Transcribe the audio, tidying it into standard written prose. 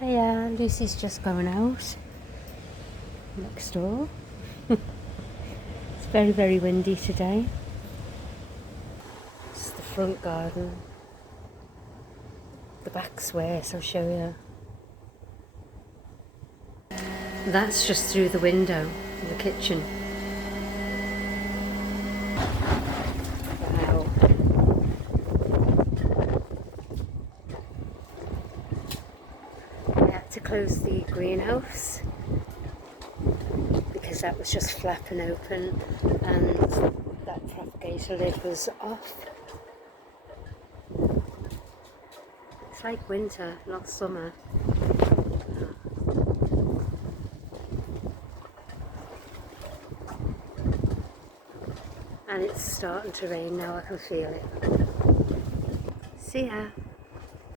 Hey, Lucy's just going out next door. It's very, very windy today. It's the front garden. The back's worse, I'll show you. That's just through the window in the kitchen. Wow. I had to close the greenhouse because that was just flapping open and that propagator lid was off. It's like winter, not summer. And it's starting to rain now, I can feel it. See ya.